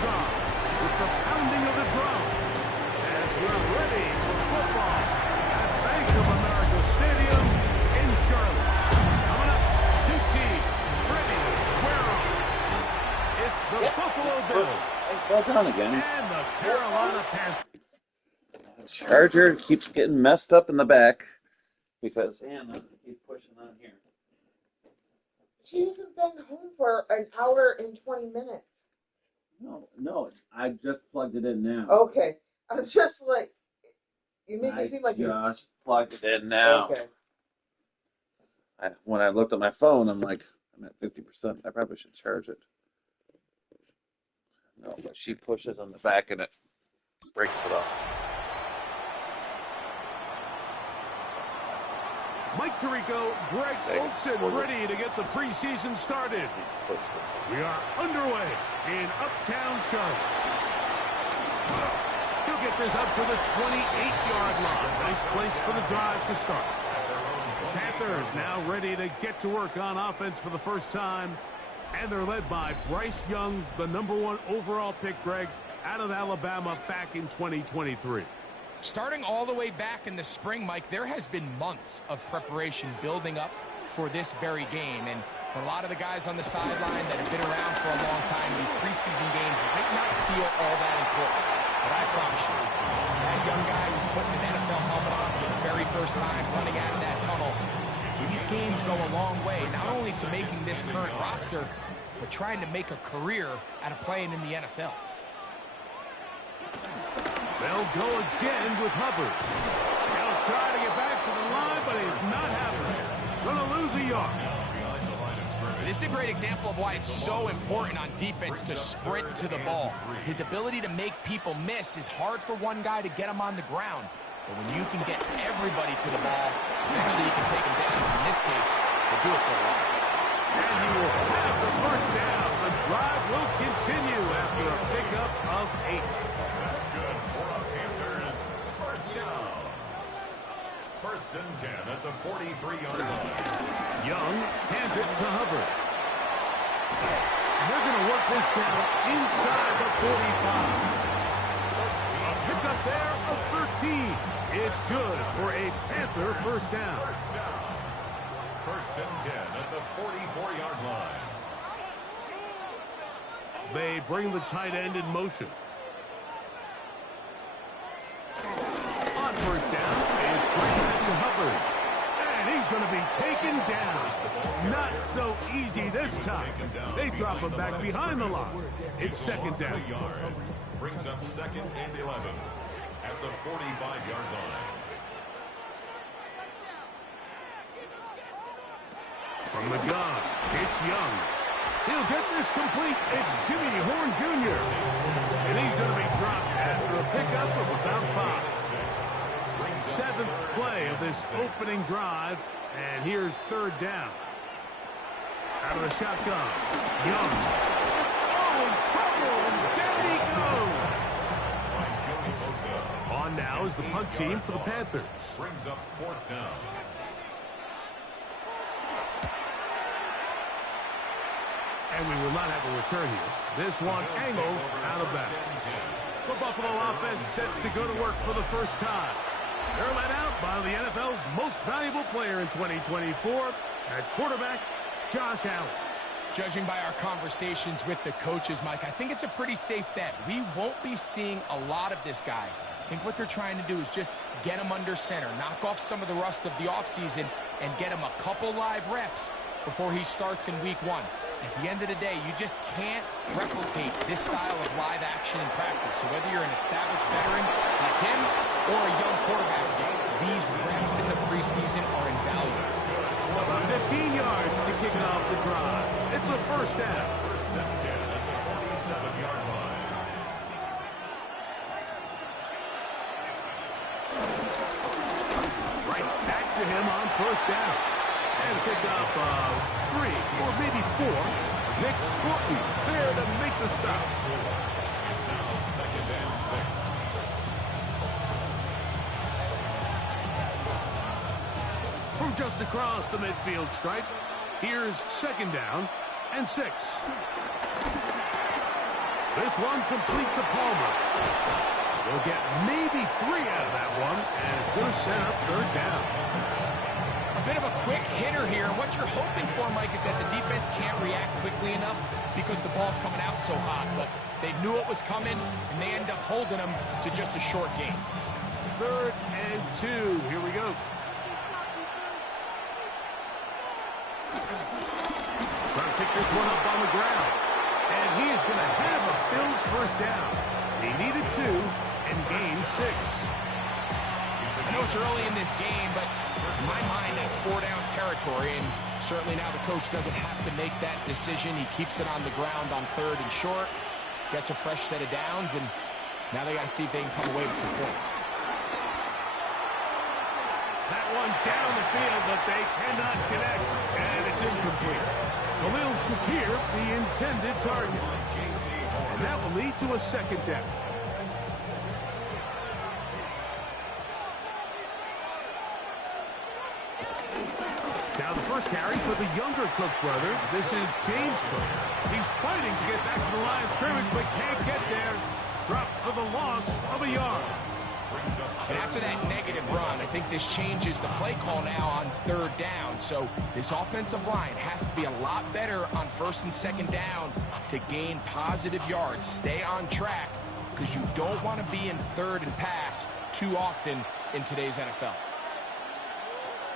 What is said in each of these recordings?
goes on with the pounding of the drum as we're ready for football at Bank of America Stadium in Charlotte. Coming up, two teams ready to square off. It's the Buffalo Bills well done again. and the Carolina Panthers. Charger keeps getting messed up in the back because Anna keeps pushing on here. She hasn't been home for an hour and 20 minutes. No, I just plugged it in now. Okay. I'm just like, you make it seem like I just plugged it in now. Okay. When I looked at my phone, I'm like, I'm at 50%. I probably should charge it. No, but she pushes on the back and it breaks it off. Mike Tirico, Greg Olsen ready to get the preseason started. We are underway in Uptown Charlotte. He'll get this up to the 28-yard line. Nice place for the drive to start. Panthers now ready to get to work on offense for the first time. And they're led by Bryce Young, the #1 overall pick, Greg, out of Alabama back in 2023. Starting all the way back in the spring, Mike, there has been months of preparation building up for this very game. And for a lot of the guys on the sideline that have been around for a long time, these preseason games might not feel all that important. But I promise you, that young guy who's putting an NFL helmet on for the very first time, running out of that tunnel, these games go a long way, not only to making this current roster, but trying to make a career out of playing in the NFL. They'll go again with Hubbard. He'll try to get back to the line, but he's not happening. Gonna lose a yard. This is a great example of why it's so important on defense to sprint to the ball. His ability to make people miss is hard for one guy to get him on the ground. But when you can get everybody to the ball, eventually you can take him down. In this case, they do it for a loss. And he will have the first down. The drive will continue after a pickup of 8. That's good for a Panthers first down. First and 10 at the 43-yard line. Young hands it to Hubbard. They're going to work this down inside the 45. A pickup there of 13. It's good for a Panther first down. First and 10 at the 44-yard line. They bring the tight end in motion. On first down, it's right back to Hubbard. And he's going to be taken down. Not so easy this time. They drop him back behind the line. It's second down. Brings up second and 11 at the 45-yard line. From the gun, it's Young. He'll get this complete. It's Jimmy Horn Jr. And he's going to be dropped after a pickup of about 5. 7th play of this opening drive. And here's third down. Out of the shotgun, Young. Oh, in trouble, and down he goes. On now is the punt team for the Panthers. Brings up fourth down. And we will not have a return here. This one angled out of bounds. The Buffalo offense set to go to work for the first time. They're led out by the NFL's most valuable player in 2024 at quarterback, Josh Allen. Judging by our conversations with the coaches, Mike, I think it's a pretty safe bet. We won't be seeing a lot of this guy. I think what they're trying to do is just get him under center, knock off some of the rust of the offseason, and get him a couple live reps before he starts in week 1. At the end of the day, you just can't replicate this style of live action in practice. So whether you're an established veteran like him or a young quarterback, these reps in the preseason are invaluable. About 15 yards to kick it off the drive. It's a first down. First and 10 at the 47-yard line. Right back to him on first down. And pick up 3 or maybe 4. Nick Scotty there to make the stop. It's now second and 6. From just across the midfield stripe, here's second down and 6. This one complete to Palmer. They'll get maybe 3 out of that one, and it's going to set up third down. A bit of a quick hitter here. What you're hoping for, Mike, is that the defense can't react quickly enough because the ball's coming out so hot. But they knew it was coming, and they end up holding them to just a short gain. 3rd and 2. Here we go. Trying to pick this one up on the ground. And he is going to have a Bills first down. He needed 2 and gained 6. I know it's early in this game, but in my mind, that's 4-down territory, and certainly now the coach doesn't have to make that decision. He keeps it on the ground on 3rd and short, gets a fresh set of downs, and now they got to see if they can come away with some points. That one down the field, but they cannot connect, and it's incomplete. Khalil Shakir, the intended target. And that will lead to a 2nd down. Now the first carry for the younger Cook brother. This is James Cook. He's fighting to get back to the line of scrimmage, but can't get there. Dropped for the loss of a yard. And after that negative run, I think this changes the play call now on 3rd down. So this offensive line has to be a lot better on 1st and 2nd down to gain positive yards. Stay on track because you don't want to be in 3rd and pass too often in today's NFL.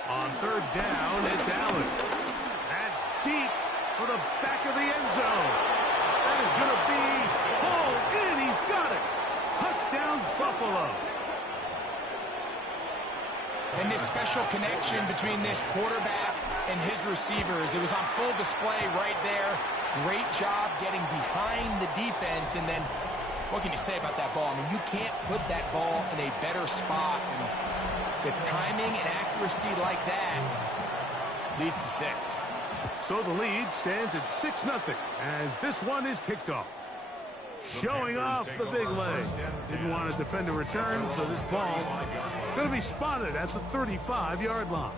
On 3rd down, it's Allen. That's deep for the back of the end zone. That is going to be hauled in. He's got it. Touchdown, Buffalo. And this special connection between this quarterback and his receivers, it was on full display right there. Great job getting behind the defense. And then what can you say about that ball? I mean, you can't put that ball in a better spot. And with timing and accuracy like that, leads to 6. So the lead stands at 6-0 as this one is kicked off. Showing off the big leg. Didn't want to defend a return, so this ball going to be spotted at the 35-yard line.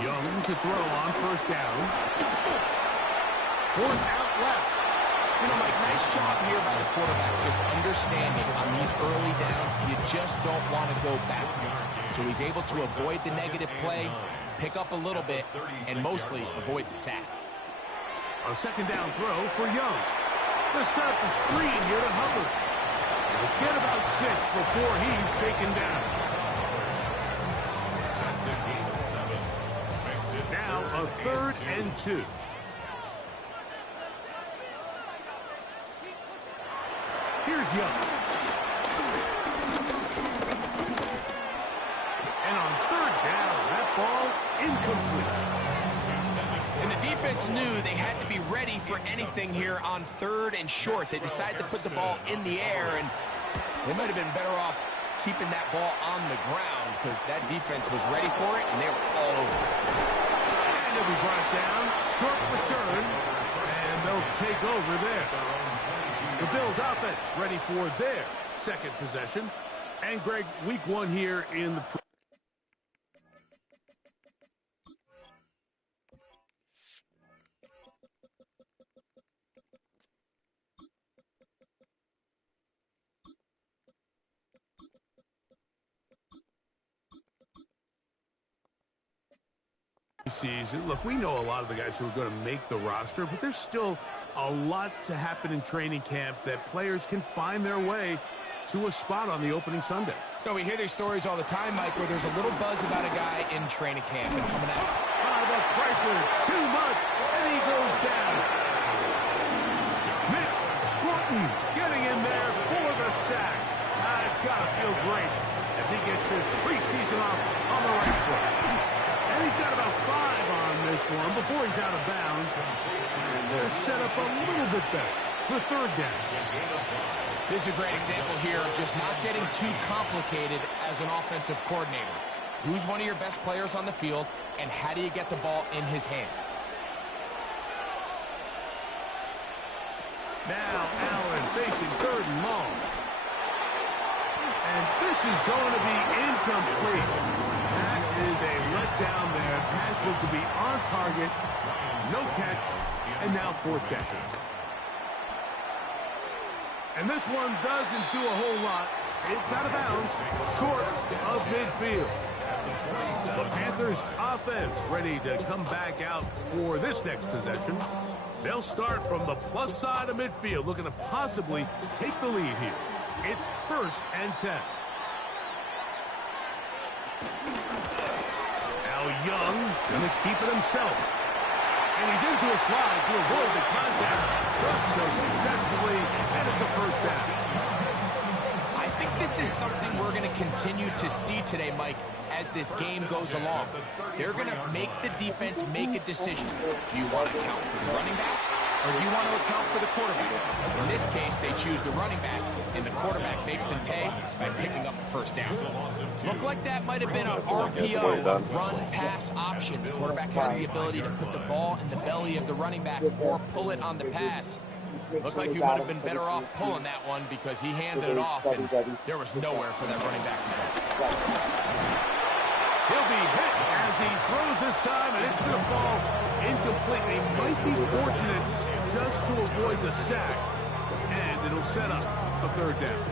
Young to throw on 1st down. 4th out left. You know, Mike, nice job here by the quarterback, just understanding on these early downs, you just don't want to go backwards. So he's able to avoid the negative play, pick up a little bit, and mostly avoid the sack. A 2nd down throw for Young. Going to set up the screen here to Hubbard. He'll get about 6 before he's taken down. That's a gain of 7. Makes it Now a 3rd and 2. Here's Young. And on 3rd down, that ball incomplete. And the defense knew they had to be ready for anything here on 3rd and short. They decided to put the ball in the air, and they might have been better off keeping that ball on the ground because that defense was ready for it, and they were all over it. And it'll be brought down. Short return, and they'll take over there. The Bills offense ready for their 2nd possession. And Greg, week 1 here in the season. Look, we know a lot of the guys who are going to make the roster, but there's still a lot to happen in training camp that players can find their way to a spot on the opening Sunday. No, we hear these stories all the time, Mike, where there's a little buzz about a guy in training camp and coming out. The pressure, too much, and he goes down. Mick Squirton getting in there for the sack. It's got to feel great as he gets this preseason off on the right foot. And he's got about 5 on this one before he's out of bounds. And they're set up a little bit better for 3rd down. This is a great example here of just not getting too complicated as an offensive coordinator. Who's one of your best players on the field, and how do you get the ball in his hands? Now Allen facing 3rd and long. And this is going to be incomplete. That is a letdown there. Pass looked to be on target. No catch. And now fourth down. And this one doesn't do a whole lot. It's out of bounds, short of midfield. The Panthers offense ready to come back out for this next possession. They'll start from the plus side of midfield, looking to possibly take the lead here. It's 1st and 10. Now Young gonna keep it himself. And he's into a slide to avoid the contact. Does so successfully, and it's a first down. I think this is something we're going to continue to see today, Mike, as this game goes along. They're going to make the defense make a decision. Do you want to account for the running back, or do you want to account for the quarterback? In this case, they choose the running back, and the quarterback makes them pay by picking up the first down. Looked like that might have been an RPO, run-pass option. The quarterback has the ability to put the ball in the belly of the running back or pull it on the pass. Looked like he would have been better off pulling that one because he handed it off, and there was nowhere for that running back to go. He'll be hit as he throws this time, and it's going to fall incomplete. He might be fortunate just to avoid the sack, and it'll set up a third down.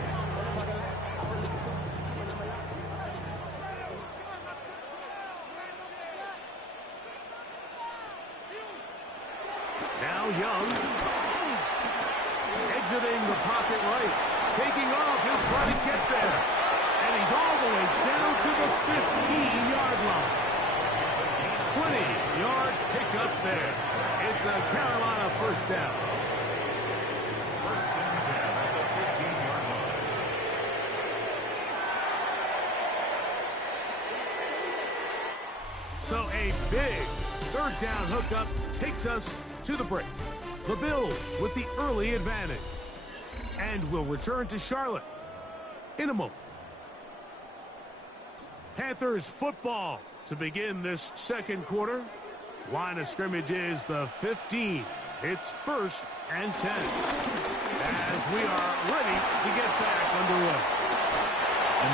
Now Young. Exiting the pocket right. Taking off. He'll try to get there. And he's all the way down to the 15-yard line. 20-yard pickup there. It's a Carolina first down. 1st and 10 at the 15-yard line. So a big third down hookup takes us to the break. The Bills with the early advantage. And will return to Charlotte in a moment. Panthers football to begin this second quarter. Line of scrimmage is the 15. It's 1st and 10. As we are ready to get back underway.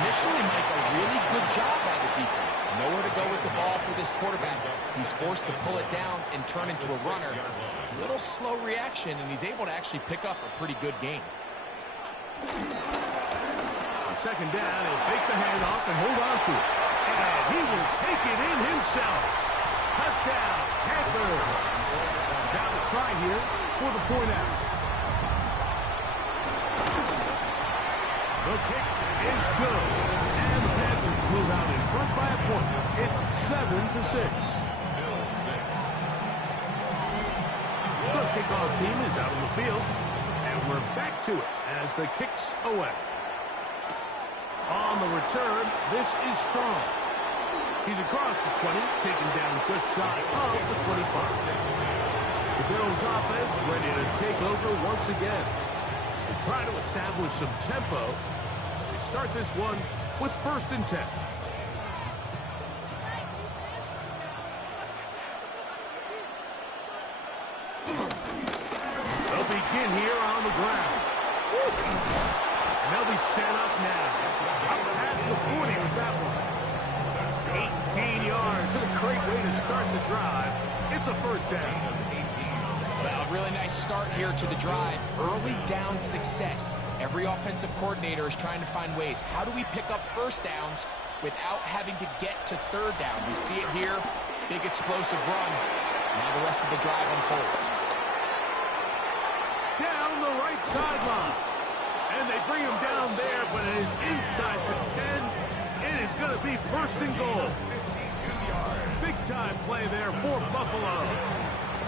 Initially, Mike, a really good job by the defense. Nowhere to go with the ball for this quarterback. He's forced to pull it down and turn into a runner. A little slow reaction, and he's able to actually pick up a pretty good game. On second down, he'll fake the handoff and hold on to it. And he will take it in himself. Touchdown, Panthers. Now the try here for the point out. The kick is good. And the Panthers move out in front by a point. It's 7-6. The kickoff team is out on the field. And we're back to it as the kick's away. On the return, this is Strong. He's across the 20, taken down just shy of the 25. The Bills offense ready to take over once again. They try to establish some tempo as they start this one with 1st and 10. They'll begin here on the ground. And they'll be set up now. Up past the 40 with that one. 18 yards. And a great way to start the drive. It's a first down. Well, a really nice start here to the drive. Early down success. Every offensive coordinator is trying to find ways. How do we pick up first downs without having to get to third down? We see it here. Big explosive run. Now the rest of the drive unfolds. Down the right sideline. And they bring him down there, but it is inside the 10. It is going to be 1st and goal. Big time play there for Buffalo.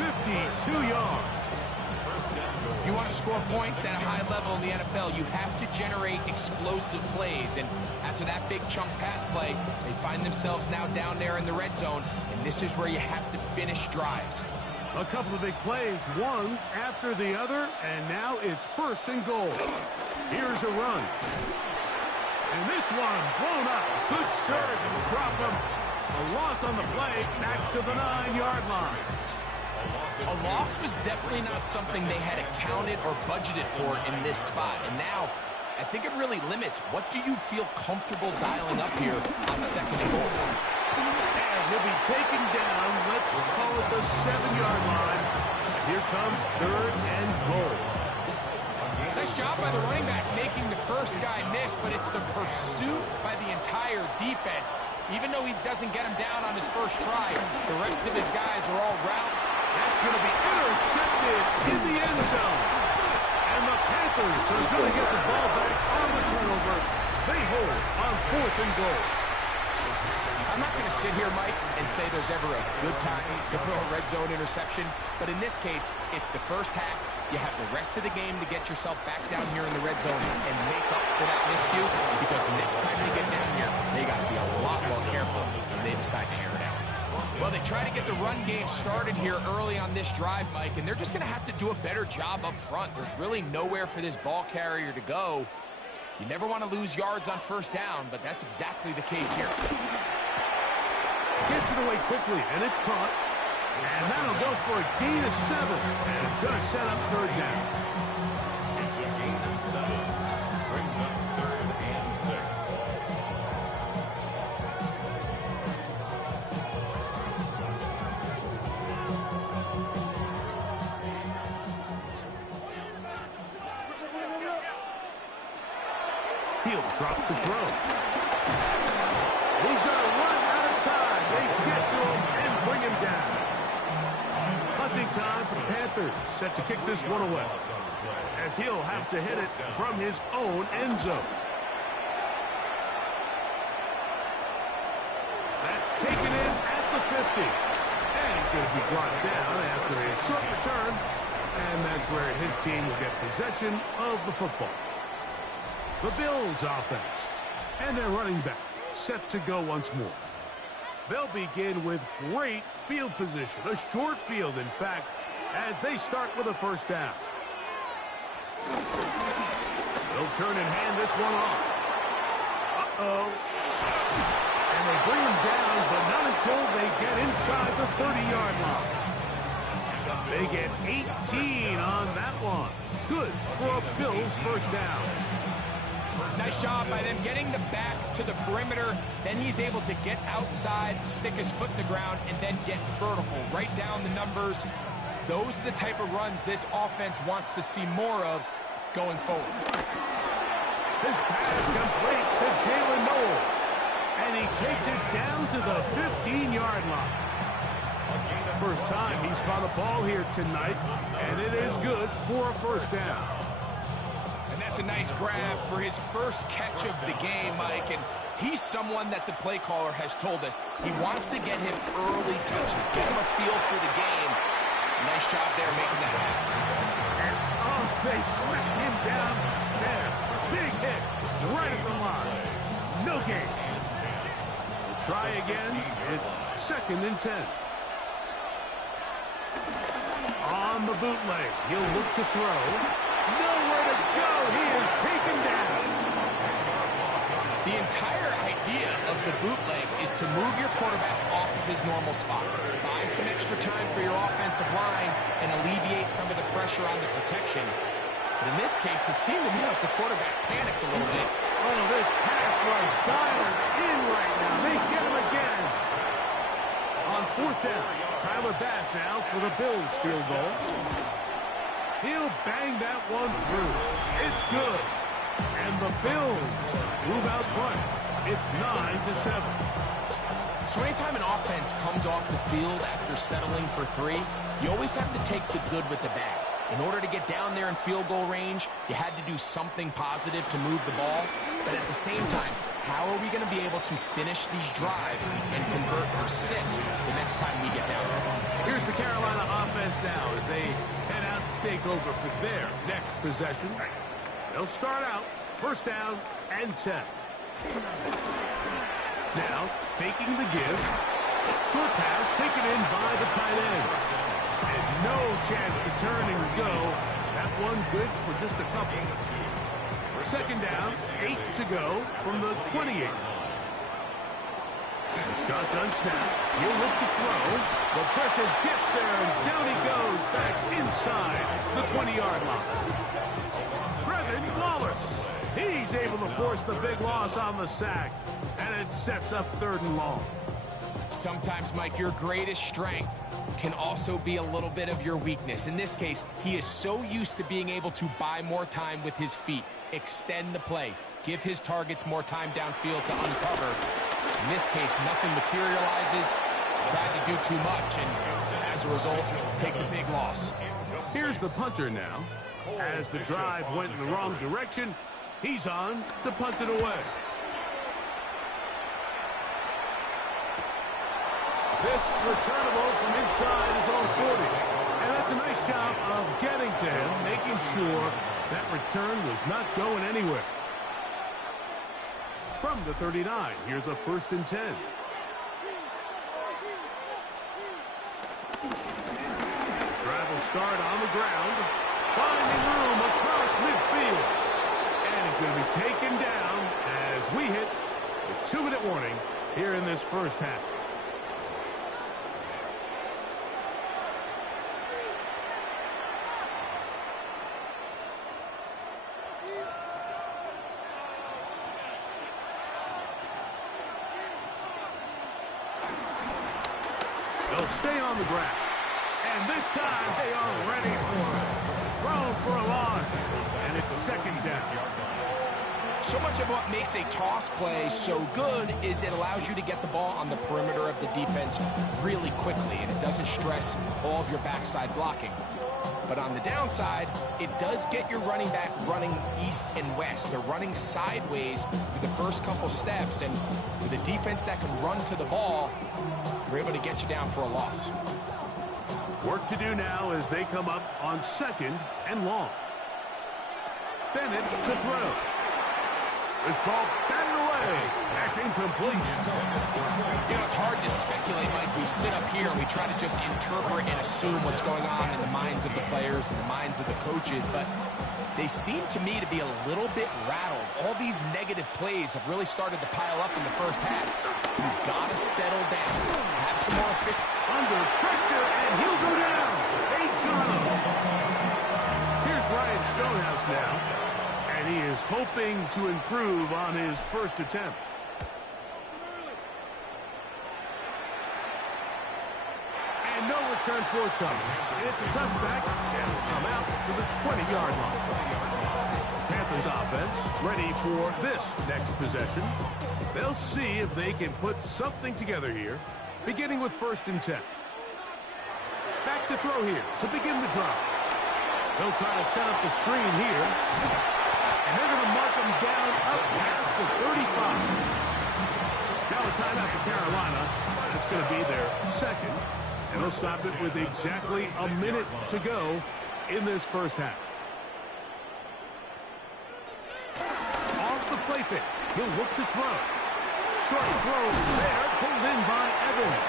52 yards. If you want to score points at a high level in the NFL, you have to generate explosive plays. And after that big chunk pass play, they find themselves now down there in the red zone. And this is where you have to finish drives. A couple of big plays, one after the other, and now it's 1st and goal. Here's a run. And this one blown up. Good surge and drop him. A loss on the play, back to the 9-yard line. A loss was definitely not something they had accounted or budgeted for in this spot. And now, I think it really limits what do you feel comfortable dialing up here on 2nd and goal. And he'll be taken down, let's call it the 7-yard line. Here comes 3rd and goal. Nice job by the running back making the first guy miss, but it's the pursuit by the entire defense. Even though he doesn't get him down on his first try, the rest of his guys are all route. That's going to be intercepted in the end zone. And the Panthers are going to get the ball back on the turnover. They hold on 4th and goal. I'm not going to sit here, Mike, and say there's ever a good time to throw a red zone interception, but in this case, it's the first half. You have the rest of the game to get yourself back down here in the red zone and make up for that miscue, because next time they get down here, they got to be a lot more careful when they decide to air it out. Well, they try to get the run game started here early on this drive, Mike, and they're just going to have to do a better job up front. There's really nowhere for this ball carrier to go. You never want to lose yards on first down, but that's exactly the case here. Gets it away quickly, and it's caught. And that'll go for a gain of 7. And it's going to set up 3rd down. It's a gain of 7. Brings up 3rd and 6. He'll drop to throw. He's going to run out of time. They get to him and bring him down. Hunting time for the Panthers. Set to kick this one away, as he'll have to hit it from his own end zone. That's taken in at the 50. And he's going to be brought down after a short return. And that's where his team will get possession of the football. The Bills offense. And their running back set to go once more. They'll begin with great field position. A short field, in fact, as they start with a first down. They'll turn and hand this one off. Uh-oh. And they bring him down, but not until they get inside the 30-yard line. They get 18 on that one. Good for a Bills first down. Nice job by them getting the back to the perimeter. Then he's able to get outside, stick his foot in the ground, and then get vertical. Right down the numbers. Those are the type of runs this offense wants to see more of going forward. His pass complete to Jalen Noel. And he takes it down to the 15-yard line. First time he's caught a ball here tonight, and it is good for a first down. And that's a nice grab for his first catch of the game, Mike. And he's someone that the play caller has told us he wants to get him early touches, get him a feel for the game. Nice job there making that happen. And, oh, they smacked him down there. Big hit right at the line. No gain. We'll try again. It's 2nd and 10. On the bootleg, he'll look to throw. Nowhere to go. He is taken down. The entire idea of the bootleg is to move your quarterback off of his normal spot. Buy some extra time for your offensive line and alleviate some of the pressure on the protection. But in this case, it seemed to me like the quarterback panicked a little bit. Oh, this pass was dialed in right now. They get him again. On 4th down, Tyler Bass now for the Bills field goal. He'll bang that one through. It's good. And the Bills move out front. It's 9-7. So anytime an offense comes off the field after settling for 3, you always have to take the good with the bad. In order to get down there in field goal range, you had to do something positive to move the ball. But at the same time, how are we going to be able to finish these drives and convert for 6 the next time we get down there? Here's the Carolina offense now as they head out to take over for their next possession. They'll start out 1st down and 10. Now, faking the give. Short pass taken in by the tight end. And no chance to turn and go. That one good for just a couple. 2nd down, 8 to go from the 28. Shotgun snap. He'll look to throw. The pressure gets there, and down he goes back inside the 20-yard line. Trevin Wallace. He's able to force the big loss on the sack, and it sets up 3rd and long. Sometimes, Mike, your greatest strength can also be a little bit of your weakness. In this case, he is so used to being able to buy more time with his feet, extend the play, give his targets more time downfield to uncover. In this case, nothing materializes, tried to do too much, and as a result, takes a big loss. Here's the punter now. As the drive went in the wrong direction, he's on to punt it away. This returnable from inside his own 40. And that's a nice job of getting to him, making sure that return was not going anywhere. From the 39, here's a 1st and 10. Drive will start on the ground, finding room across midfield. And he's going to be taken down as we hit the 2-minute warning here in this first half. They'll stay on the ground. And this time they are ready for it. Thrown for a loss. And it's 2nd down. So much of what makes a toss play so good is it allows you to get the ball on the perimeter of the defense really quickly, and it doesn't stress all of your backside blocking. But on the downside, it does get your running back running east and west. They're running sideways for the first couple steps, and with a defense that can run to the ball, they're able to get you down for a loss. Work to do now as they come up on 2nd and long. Bennett to throw. This ball batted away. That's incomplete. You know, it's hard to speculate, Mike. We sit up here and we try to just interpret and assume what's going on in the minds of the players and the minds of the coaches, but they seem to me to be a little bit rattled. All these negative plays have really started to pile up in the first half. He's got to settle down. Have some more under pressure, and he'll go down. They got him. Here's Ryan Stonehouse now, and he is hoping to improve on his first attempt. And no return forthcoming. It's a touchback, and it'll come out to the 20-yard line. Panthers offense ready for this next possession. They'll see if they can put something together here, beginning with 1st and 10. Back to throw here to begin the drive. They'll try to set up the screen here. And they're going to mark them down up past the 35. Now a timeout for Carolina. That's going to be their 2nd. And they'll stop it with exactly a minute to go in this first half. Off the play fake. He'll look to throw. Short throw there, pulled in by Evans.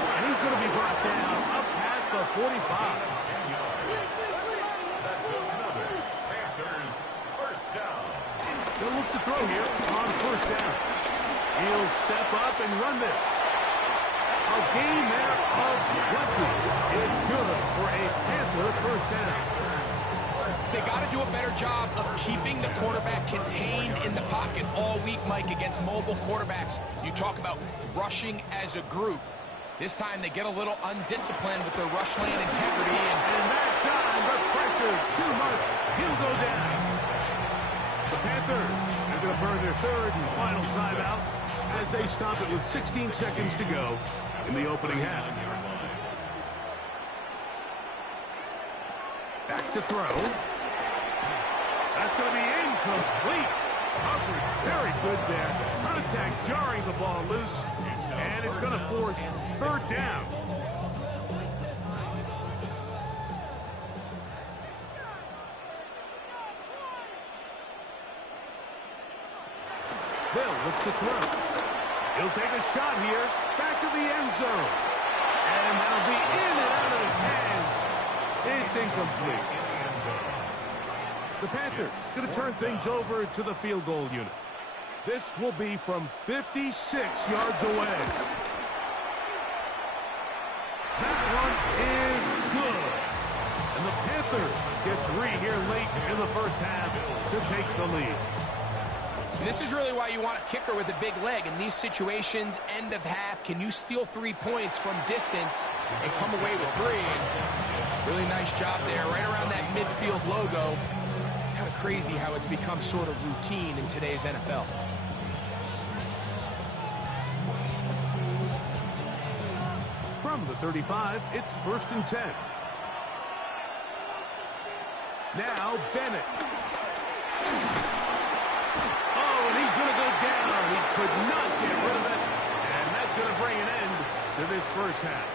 And he's going to be brought down up past the 45. That's another Panthers first down. They'll look to throw here on 1st down. He'll step up and run this. A gain there of 20. It's good for a Panther first down. They got to do a better job of keeping the quarterback contained in the pocket all week, Mike, against mobile quarterbacks. You talk about rushing as a group. This time they get a little undisciplined with their rush lane integrity. And that time, the pressure too much. He'll go down. The Panthers are going to burn their 3rd and final timeout as they stop it with 16 seconds to go in the opening half. Back to throw. That's going to be incomplete. Coverage very good there. Contact jarring the ball loose. And it's going to force 3rd down. They'll look to throw. He'll take a shot here. Back to the end zone. And that'll be in and out of his hands. It's incomplete. The Panthers going to turn things over to the field goal unit. This will be from 56 yards away. That one is good. And the Panthers get 3 here late in the first half to take the lead. And this is really why you want a kicker with a big leg. In these situations, end of half, can you steal 3 points from distance and come away with 3? And really nice job there, right around that midfield logo. It's kind of crazy how it's become sort of routine in today's NFL. From the 35, it's 1st and 10. Now Bennett. Oh, and he's going to go down. He could not get rid of it. And that's going to bring an end to this first half.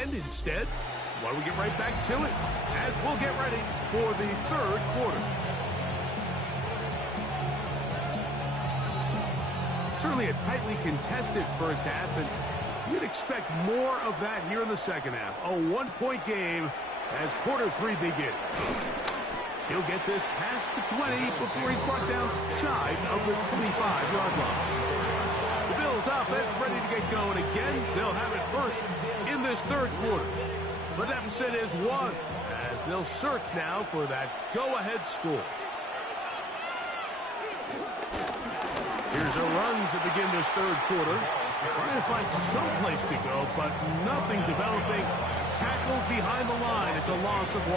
And instead, why don't we get right back to it as we'll get ready for the 3rd quarter. Certainly a tightly contested first half, and you'd expect more of that here in the second half. A 1-point game as quarter 3 begins. He'll get this past the 20 before he's brought down shy of the 25-yard line. The Bills offense ready to get going again. They'll have it first in this 3rd quarter. The deficit is 1 as they'll search now for that go-ahead score. Here's a run to begin this 3rd quarter. Trying to find some place to go, but nothing developing. Tackled behind the line. It's a loss of 1.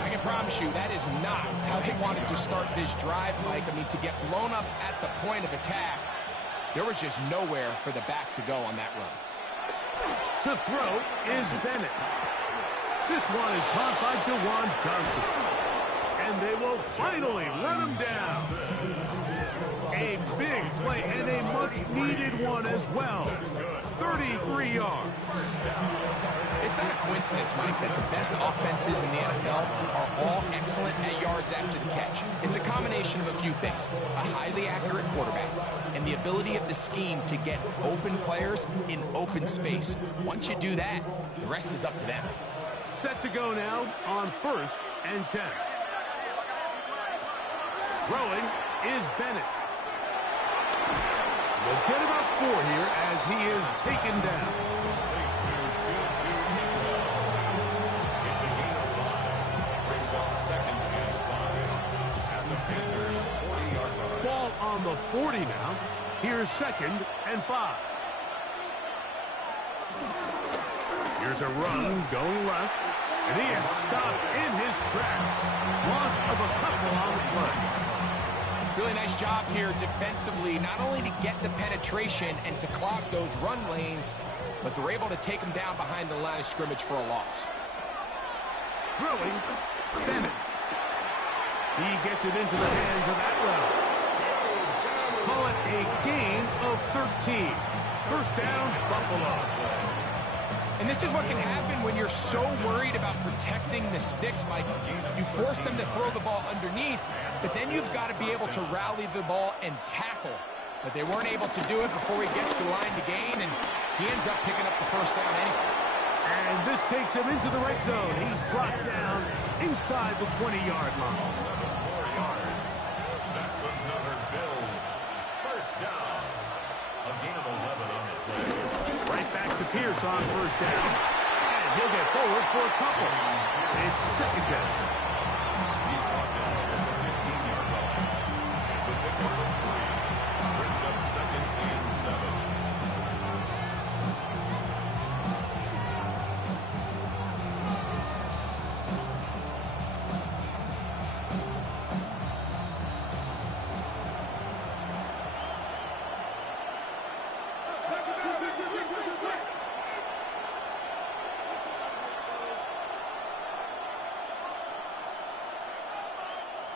I can promise you that is not how they wanted to start this drive, Mike. I mean, to get blown up at the point of attack, there was just nowhere for the back to go on that run. To throw is Bennett. This one is caught by DeJuan Johnson. And they will finally run him down. A big play and a much-needed one as well. 33 yards. It's not a coincidence, Mike, that the best offenses in the NFL are all excellent at yards after the catch. It's a combination of a few things. A highly accurate quarterback and the ability of the scheme to get open players in open space. Once you do that, the rest is up to them. Set to go now on 1st and 10. Throwing is Bennett. We'll get about 4 here as he is taken down. It's a gain of 5. Brings up 2nd and 5 at the Panthers' 40-yard line. Ball on the 40 now. Here's 2nd and 5. Here's a run going left. And he is stopped in his tracks. Loss of a couple on the play. Really nice job here defensively, not only to get the penetration and to clog those run lanes, but they're able to take him down behind the line of scrimmage for a loss. Throwing, Bennett. He gets it into the hands of Atwell. Call it a gain of 13. First down, Buffalo. And this is what can happen when you're so worried about protecting the sticks, Mike. You force them to throw the ball underneath, but then you've got to be able to rally the ball and tackle. But they weren't able to do it before he gets to the line to gain, and he ends up picking up the first down anyway. And this takes him into the red zone. He's brought down inside the 20-yard line. 4 yards. That's another Bills first down. A gain of 11 on the play. Right back to Pierce on first down. And he'll get forward for a couple. It's 2nd down. He's brought down at the 15-yard line. It's a pickup of 3. Brings up 2nd and 7.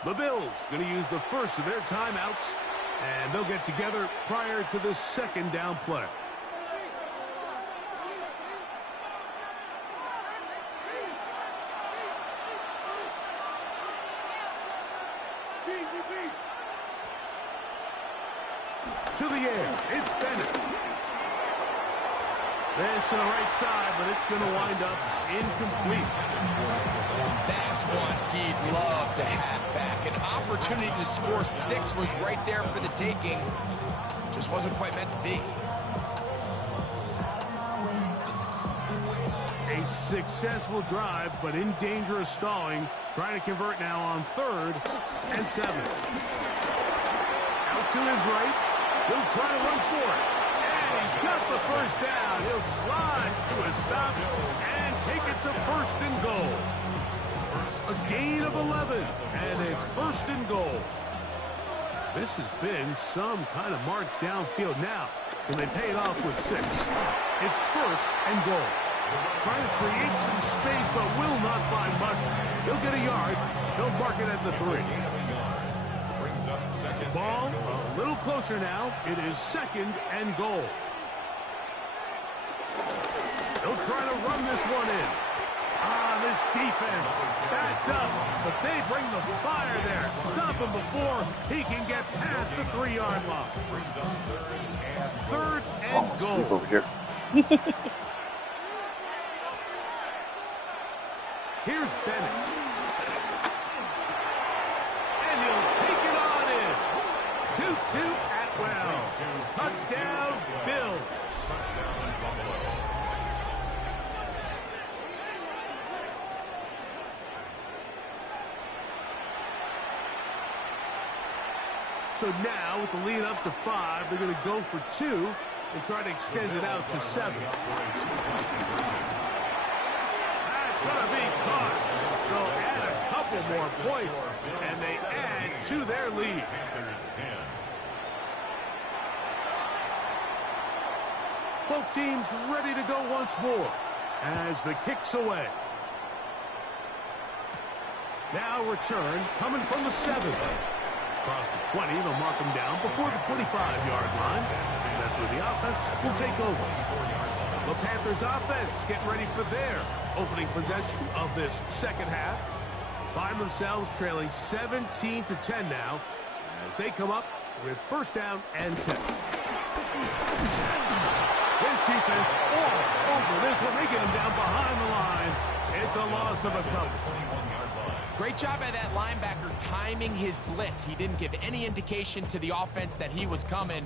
The Bills going to use the first of their timeouts, and they'll get together prior to the 2nd down play. To the air, it's Bennett. This to the right side, but it's going to wind up incomplete. That's one he'd love to have back. An opportunity to score 6 was right there for the taking. Just wasn't quite meant to be. A successful drive, but in danger of stalling. Trying to convert now on 3rd and 7. Out to his right. He'll try to run for it. And he's got the first down. He'll slide to a stop and take it to 1st and goal. A gain of 11, and it's 1st and goal. This has been some kind of march downfield now. Can they pay it off with 6? It's 1st and goal. Trying to create some space, but will not find much. He'll get a yard. He'll mark it at the 3. Ball a little closer now. It is 2nd and goal. He'll try to run this one in. This defense backed up, but they bring the fire there. Stop him before he can get past the 3-yard line. 3rd and goal. Over here. Here's Bennett. And he'll take it on in. 2-2 Atwell. Touchdown, Bills. So now, with the lead up to 5, they're going to go for 2 and try to extend it out to 7. That's going to be caught. So add a couple more points, and they add to their lead. Both teams ready to go once more as the kick's away. Now return coming from the 7. Across the 20, they'll mark them down before the 25-yard line. That's where the offense will take over. The Panthers offense getting ready for their opening possession of this second half. Find themselves trailing 17-10 now as they come up with 1st down and 10. His defense all over this one. They get him down behind the line. It's a loss of a couple. Great job by that linebacker timing his blitz. He didn't give any indication to the offense that he was coming,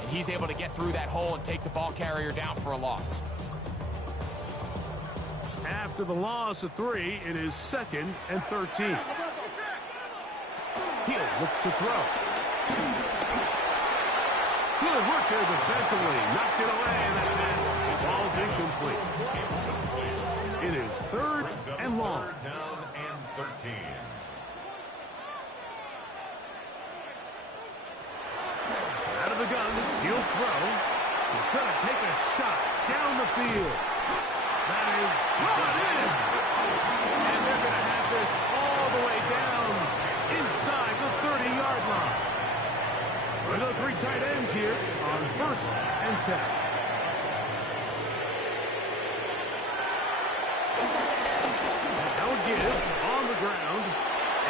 and he's able to get through that hole and take the ball carrier down for a loss. After the loss of 3, it is 2nd and 13. He'll look to throw. Good work there defensively. Knocked it away, and that pass ball's incomplete. It is 3rd and long. 13. Out of the gun, he'll throw. He's going to take a shot down the field. That is brought in. And they're going to have this all the way down inside the 30-yard line. We're the 3 tight ends here on 1st and 10. Now a give on the ground,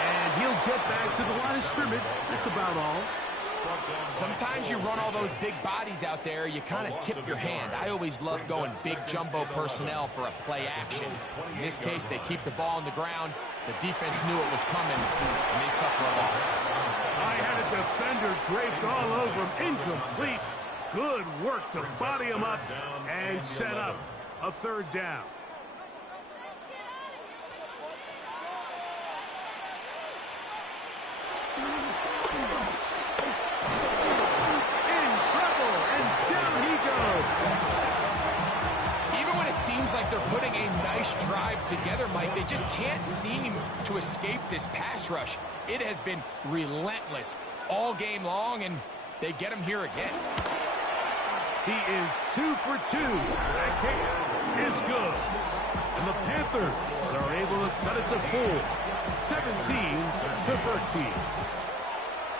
and he'll get back to the line of scrimmage. That's about all. Sometimes you run all those big bodies out there, you kind of tip your hand. I always love going big jumbo personnel for a play action. In this case, they keep the ball on the ground. The defense knew it was coming, and they suffer a loss. I had a defender draped all over him. Incomplete. Good work to body him up and set up a 3rd down. Seems like they're putting a nice drive together, Mike. They just can't seem to escape this pass rush. It has been relentless all game long, and they get him here again. He is 2 for 2. That kick is good. And the Panthers are able to cut it to 4. 17-13.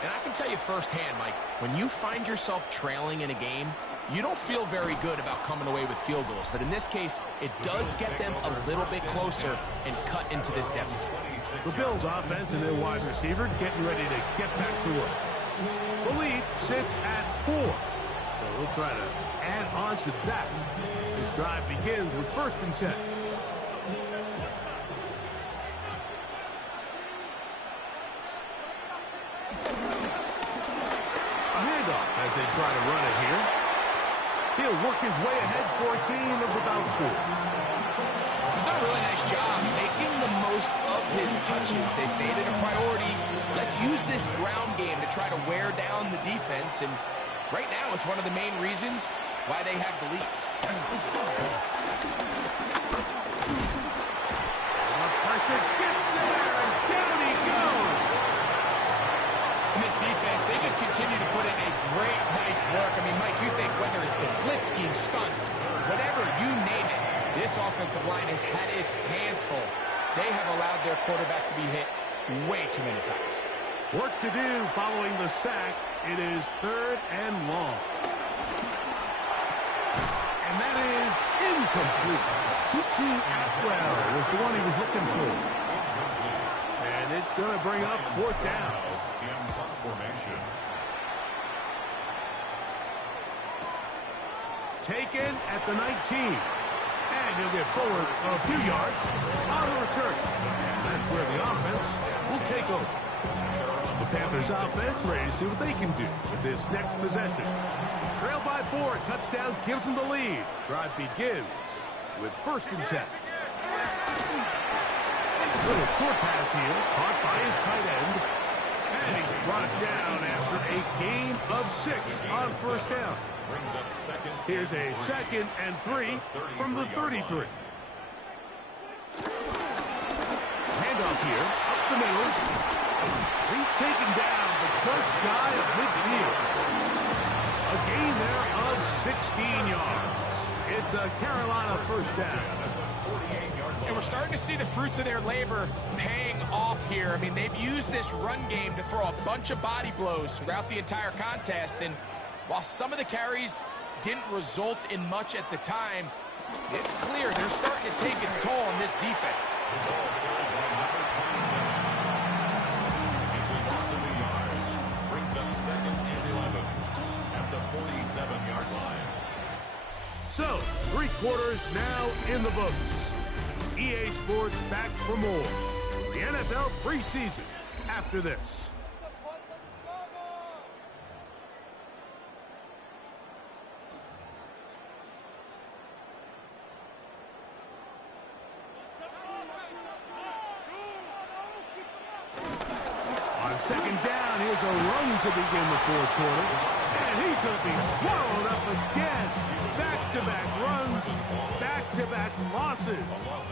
And I can tell you firsthand, Mike, when you find yourself trailing in a game, you don't feel very good about coming away with field goals. But in this case, it does get them a little bit closer and cut into this deficit. The Bills offense and their wide receiver getting ready to get back to work. The lead sits at 4. So we'll try to add on to that. This drive begins with 1st and 10. A handoff as they try to run it here. He'll work his way ahead for a gain of about 4. He's done a really nice job making the most of his touches. They've made it a priority. Let's use this ground game to try to wear down the defense, and right now it's one of the main reasons why they have the lead. The pressure gets there, and down he goes. In this defense, they just continue to put in a great night's work. I mean, Mike, you think whether it's been blitz scheme, stunts, whatever you name it, this offensive line has had its hands full. They have allowed their quarterback to be hit way too many times. Work to do following the sack. It is 3rd and long. And that is incomplete. Tutu Atwell was the one he was looking for. And it's going to bring up 4th down. In punt formation. Taken at the 19. And he'll get forward a few yards on the return. And that's where the offense will take over. The Panthers offense ready to see what they can do with this next possession. Trail by 4, touchdown gives them the lead. Drive begins with 1st and 10. Little short pass here, caught by his tight end. And he's brought down after a gain of 6 on 1st down. Brings up 2nd. Here's a 2nd and 3 from the 33. Handoff here, up the middle. He's taken down, but just shy of midfield. A gain there of 16 yards. It's a Carolina 1st down. And we're starting to see the fruits of their labor paying off here. I mean, they've used this run game to throw a bunch of body blows throughout the entire contest. And while some of the carries didn't result in much at the time, it's clear they're starting to take its toll on this defense. Brings up 2nd and 11 at the 47-yard line. So, 3 quarters now in the books. EA Sports back for more. The NFL preseason after this. On 2nd down, here's a run to begin the 4th quarter. And he's going to be swallowed up again. Back-to-back runs, back-to-back losses.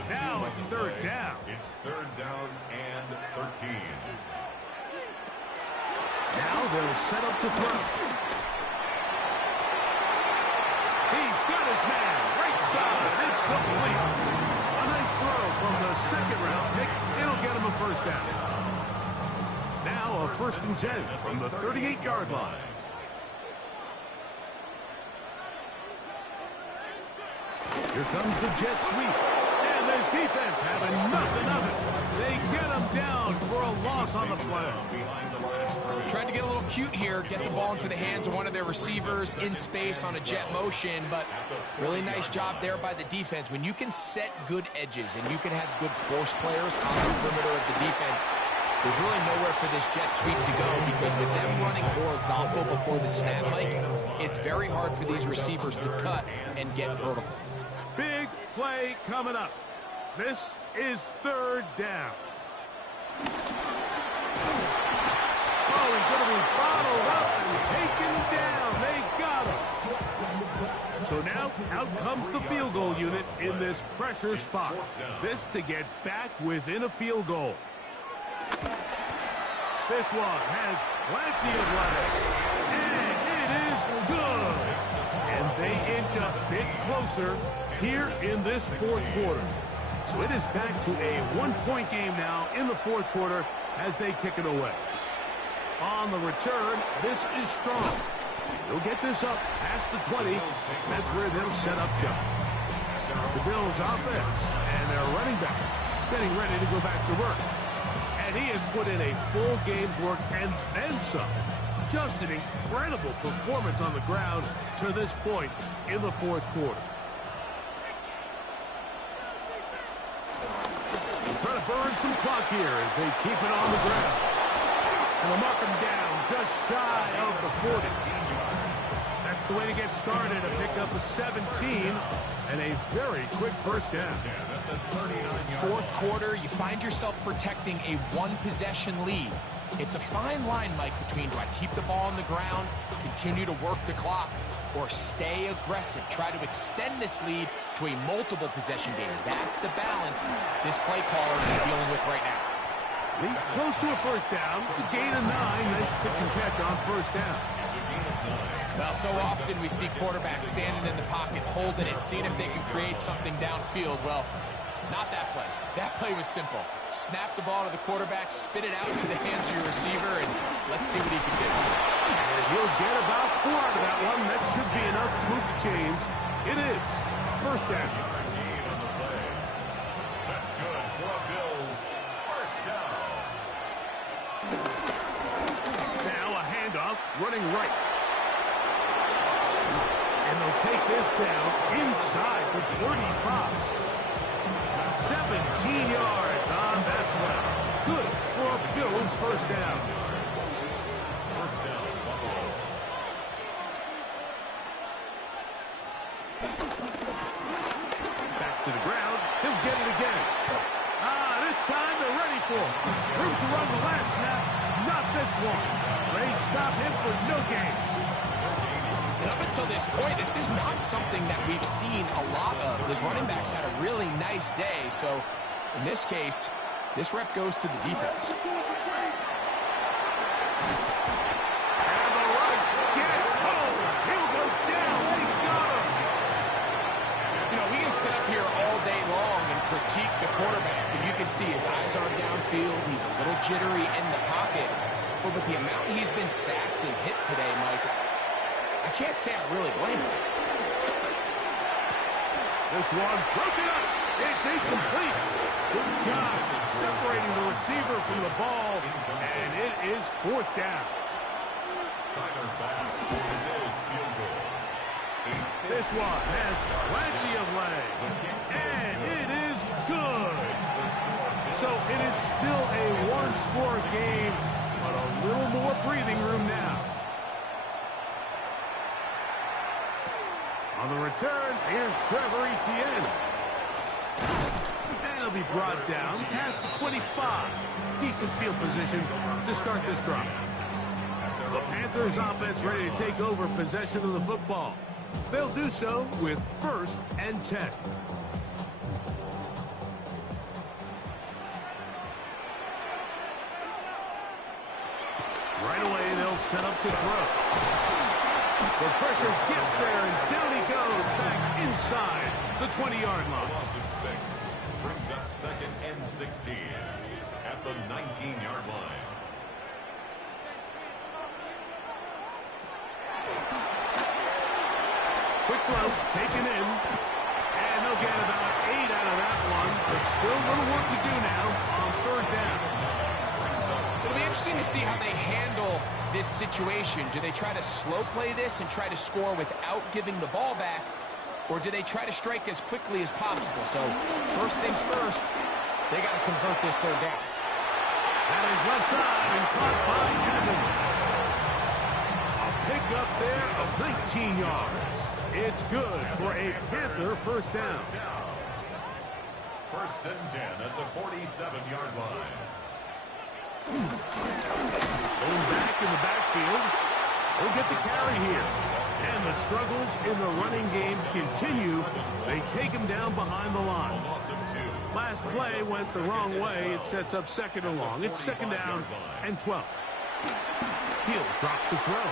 Now it's 3rd down. It's 3rd down and 13. Now they'll set up to throw. He's got his man. Right side. It's complete. A nice throw from the 2nd round pick. It'll get him a 1st down. Now a 1st and 10 from the 38-yard line. Here comes the jet sweep. And this defense having nothing of it. They get him down for a loss on the play. Tried to get a little cute here, get the ball into the hands of one of their receivers in space on a jet motion, but really nice job there by the defense. When you can set good edges and you can have good force players on the perimeter of the defense, there's really nowhere for this jet sweep to go, because with them running horizontal before the snap, Mike, it's very hard for these receivers to cut and get vertical. Big play coming up. This is 3rd down. Oh, he's going to be bottled up and taken down. They got him. So now out comes the field goal unit in this pressure spot. This to get back within a field goal. This one has plenty of leg. And it is good. And they inch a bit closer here in this 4th quarter. So it is back to a 1-point game now in the 4th quarter as they kick it away. On the return, this is strong. They'll get this up past the 20. That's where they'll set up shop. The Bills offense and their running back getting ready to go back to work. And he has put in a full game's work and then some. Just an incredible performance on the ground to this point in the 4th quarter. Trying to burn some clock here as they keep it on the ground. And they'll mark him down just shy of the 40. That's That's the way to get started. A pickup of 17 and a very quick first down. Fourth quarter, you find yourself protecting a one-possession lead. It's a fine line, Mike, between do I keep the ball on the ground, continue to work the clock, or stay aggressive, try to extend this lead to a multiple possession game. That's the balance this play caller is dealing with right now. He's close to a first down. It's a gain of 9. Nice pitch and catch on first down. Well, so often we see quarterbacks standing in the pocket, holding it, seeing if they can create something downfield. Well, not that play. That play was simple. Snap the ball to the quarterback, spit it out into the hands of your receiver, and let's see what he can do. And he'll get about 4 out of that one. That should be enough to move the chains. It is first down. That's good for Bills. First down. Now a handoff, running right. And they'll take this down inside for 35. 17 yards on that slap. Good for a Bills first down. First down, Buffalo. Back to the ground. He'll get it again. This time they're ready for it. Room to run the last snap. Not this one. They stop him for no gains. And up until this point, this is not something that we've seen a lot of. His running backs had a really nice day, so in this case, this rep goes to the defense. And the rush gets home. He'll go down. They got him. You know, we can sit up here all day long and critique the quarterback, and you can see his eyes are downfield. He's a little jittery in the pocket. But with the amount he's been sacked and hit today, Mike, I can't say I really blame him. This one broken up. It's incomplete. Good job separating the receiver from the ball, and it is fourth down. Tyler Bass for the Bills field goal. This one has plenty of leg, and it is good. So it is still a one-score game, but a little more breathing room now. On the return, here's Trevor Etienne. And he'll be brought down past the 25. Decent field position to start this drive. The Panthers offense ready to take over possession of the football. They'll do so with 1st and 10. Right away, they'll set up to throw. The pressure gets there, and down he goes back inside the 20-yard line. Loss of 6 brings up 2nd and 16 at the 19-yard line. Quick throw, taken in, and they'll get about 8 out of that one, but still a little work to do now on 3rd down. It'll be interesting to see how they handle this situation. Do they try to slow play this and try to score without giving the ball back, or do they try to strike as quickly as possible? So first things first, they got to convert this 3rd down. That is left side and caught by Evans. A pickup there of 19 yards. It's good for a Panther first down. 1st and 10 at the 47-yard line. Going back in the backfield. He'll get the carry here. And the struggles in the running game continue. They take him down behind the line. Loss of 2. Last play went the wrong way. It sets up 2nd and long. It's 2nd down and 12. He'll drop to throw.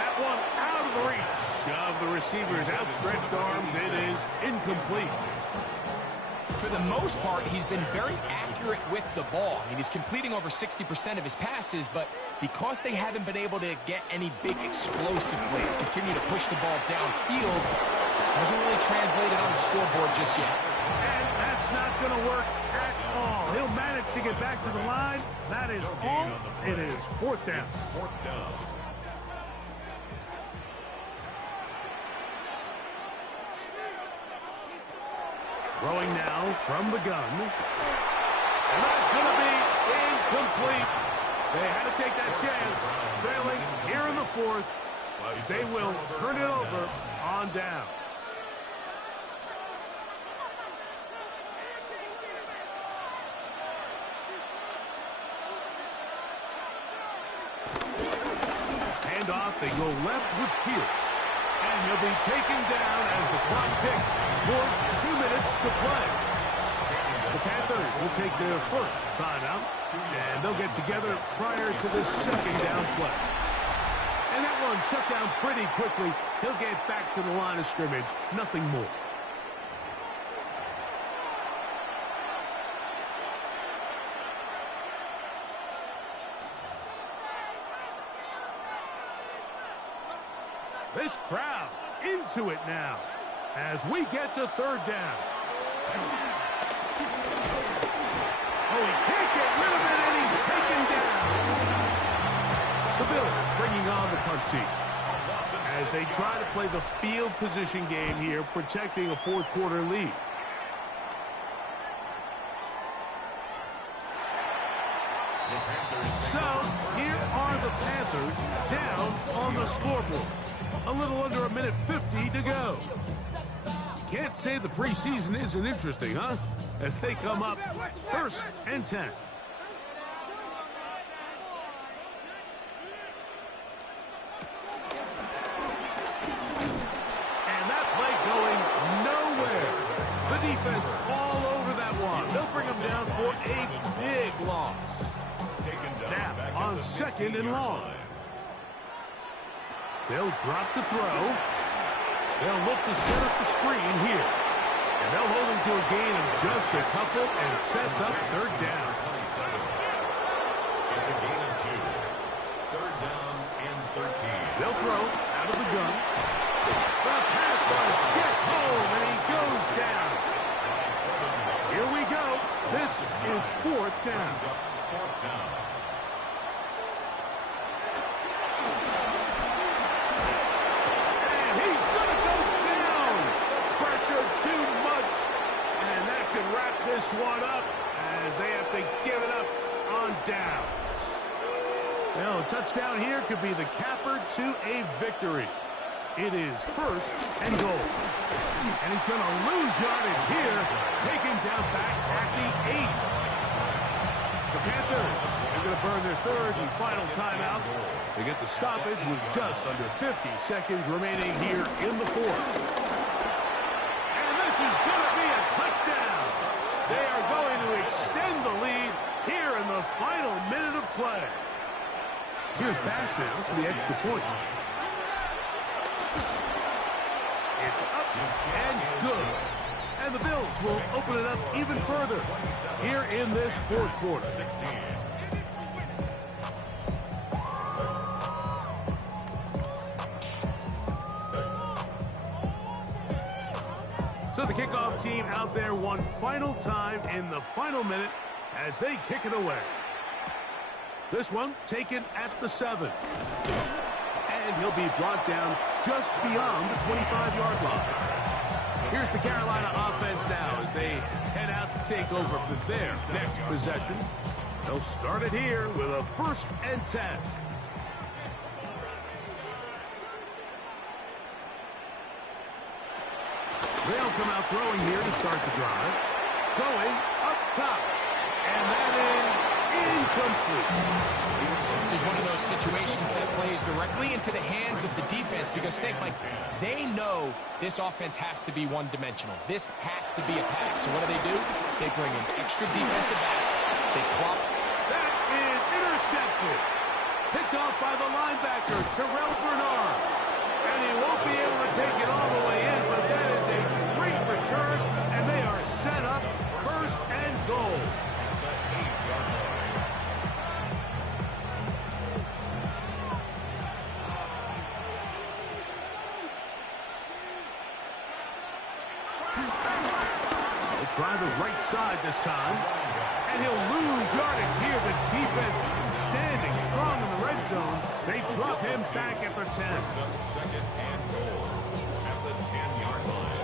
That one out of the reach of the receiver's outstretched arms. It is incomplete. For the most part, he's been very accurate with the ball. I mean, he's completing over 60% of his passes, but because they haven't been able to get any big explosive plays, continue to push the ball downfield, hasn't really translated on the scoreboard just yet. And that's not going to work at all. He'll manage to get back to the line. That is all. It is 4th down. 4th down. Throwing now from the gun. And that's going to be incomplete. They had to take that chance. Trailing here in the 4th. They will turn it over on down. Handoff, they go left with Pierce. And he'll be taken down as the clock ticks towards 2 minutes to play. The Panthers will take their first timeout, and they'll get together prior to the second down play. And that one shut down pretty quickly. He'll get back to the line of scrimmage, nothing more. This crowd into it now as we get to third down. Oh, he can't get rid of it, and he's taken down. The Bills bringing on the punt team as they try to play the field position game here, protecting a fourth quarter lead. So, here are the Panthers down on the scoreboard. A little under 1:50 to go. Can't say the preseason isn't interesting, huh? As they come up 1st and 10. And that play going nowhere. The defense all over that one. They'll bring them down for a big loss. Now on 2nd and long. They'll drop to throw. They'll look to set up the screen here. And they'll hold him to a gain of just a couple and sets up third down. It's a gain of 2. Third down and 13. They'll throw out of the gun. The pass rush gets home and he goes down. Here we go. This is 4th down. 4th down. Too much, and that should wrap this one up as they have to give it up on downs. Well, a touchdown here could be the capper to a victory. It is 1st and goal. And he's going to lose yardage here, taken down back at the 8. The Panthers are going to burn their 3rd and final timeout. They get the stoppage with just under 50 seconds remaining here in the 4th. Is going to be a touchdown. They are going to extend the lead here in the final minute of play. Here's Bass now for the extra point. It's up and good. And the Bills will open it up even further here in this 4th quarter. 16. So the kickoff team out there one final time in the final minute as they kick it away. This one taken at the 7. And he'll be brought down just beyond the 25-yard line. Here's the Carolina offense now as they head out to take over for their next possession. They'll start it here with a 1st and 10. They'll come out throwing here to start the drive. Going up top. And that is incomplete. This is one of those situations that plays directly into the hands of the defense because they know this offense has to be one-dimensional. This has to be a pass. So what do? They bring in extra defensive backs. They clock. That is intercepted. Picked off by the linebacker, Terrell Bernard. And he won't be able to take it all the way in, but that is a great return, and they are set up 1st and goal. They'll try the right side this time, and he'll lose yardage here. The defense standing strong in the red zone. They drop him back at the 10. 2nd and goal at the 10-yard line.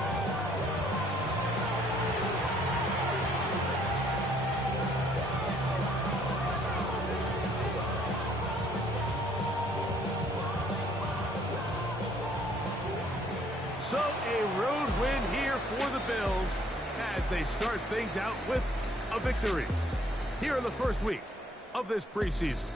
So a road win here for the Bills as they start things out with a victory here in the first week of this preseason.